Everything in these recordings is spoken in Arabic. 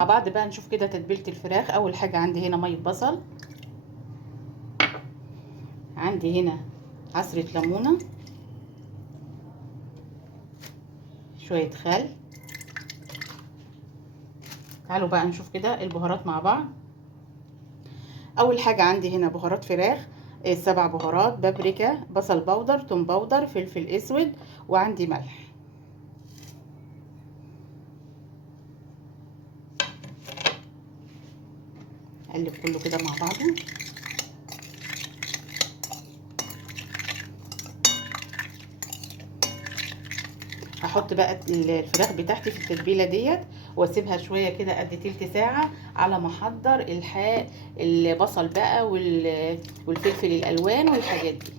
مع بعض بقى نشوف كده تتبيله الفراخ. اول حاجه عندي هنا ميه بصل، عندي هنا عصره ليمونه، شويه خل. تعالوا بقى نشوف كده البهارات مع بعض. اول حاجه عندي هنا بهارات فراخ، 7 بهارات: بابريكا، بصل بودر، توم بودر، فلفل اسود، وعندي ملح. اقلب كله كده مع بعضه. هحط بقى الفراخ بتاعتي في التتبيله ديت واسيبها شويه كده قد تلت ساعه على ما احضر البصل بقى والفلفل الالوان والحاجات دي.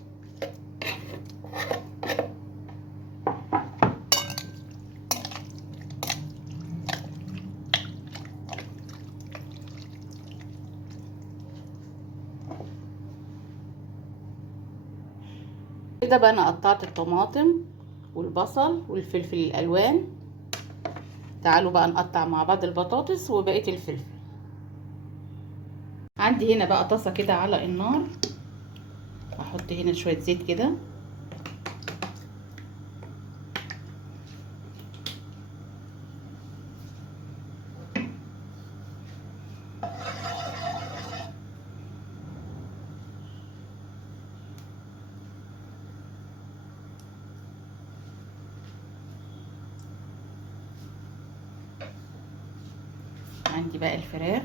كده بقى انا قطعت الطماطم والبصل والفلفل الالوان. تعالوا بقى نقطع مع بعض البطاطس وبقيه الفلفل. عندي هنا بقى طاسه كده على النار، هحط هنا شويه زيت كده. عندي بقى الفراخ،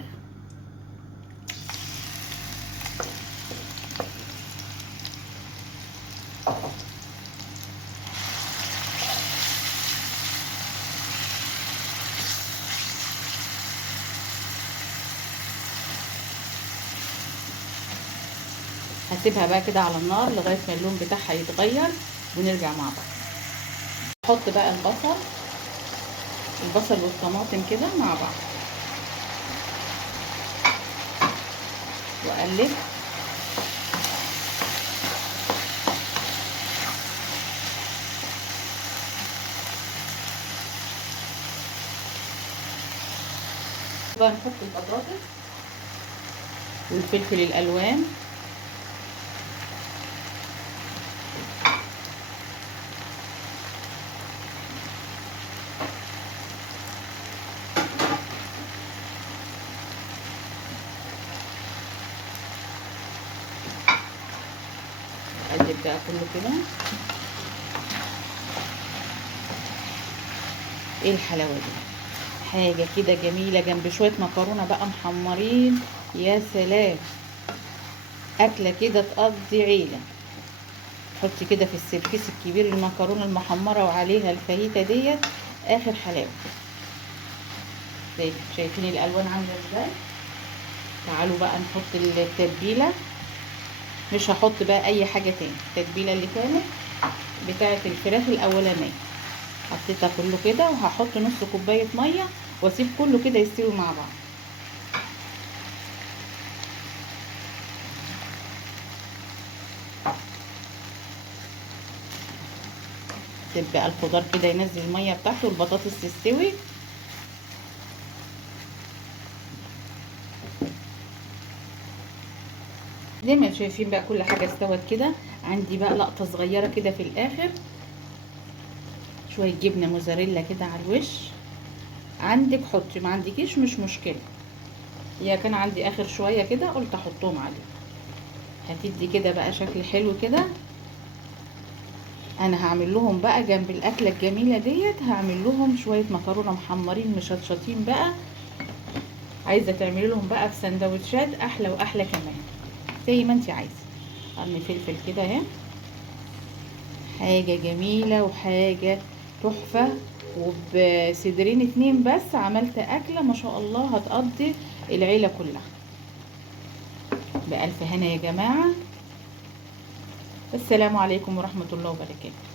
هسيبها بقى كده على النار لغايه ما اللون بتاعها يتغير ونرجع مع بعض. احط بقى البصل والطماطم كده مع بعض واقلب. بقى نحط البطاطس والفلفل الالوان، اقلب بقى كله كده. ايه الحلاوه دي، حاجه كده جميله جنب شويه مكرونه بقى محمرين. يا سلام، اكله كده تقضي عيله. حطي كده في السركيس الكبير المكرونه المحمره وعليها الفاهيتا ديت، اخر حلاوه. شايفين الالوان عامله ازاي. تعالوا بقى نحط التتبيله. مش هحط بقى اي حاجه تاني، التتبيله اللي كانت بتاعه الفراخ الاولانيه حطيتها كله كده، وهحط نص كوبايه ميه واسيب كله كده يستوي مع بعض. تبقى الخضار كده ينزل الميه بتاعته والبطاطس تستوي. زي ما شايفين بقى كل حاجه استوت كده. عندي بقى لقطه صغيره كده في الاخر، شويه جبنه موزاريلا كده على الوش. عندك حطي، ما عندكيش مش مشكله. هي كان عندي اخر شويه كده قلت احطهم عليه، هتدي كده بقى شكل حلو كده. انا هعمل لهم بقى جنب الاكله الجميله ديت، هعمل لهم شويه مكرونه محمرين مشطشطين بقى. عايزه تعملي لهم بقى في سندوتشات احلى واحلى كمان، زي ما انت عايزه. قرن فلفل كده اهي، حاجه جميله وحاجه تحفه. وبصدرين 2 بس عملت اكله ما شاء الله هتقضي العيله كلها. بألف هنا يا جماعه. السلام عليكم ورحمه الله وبركاته.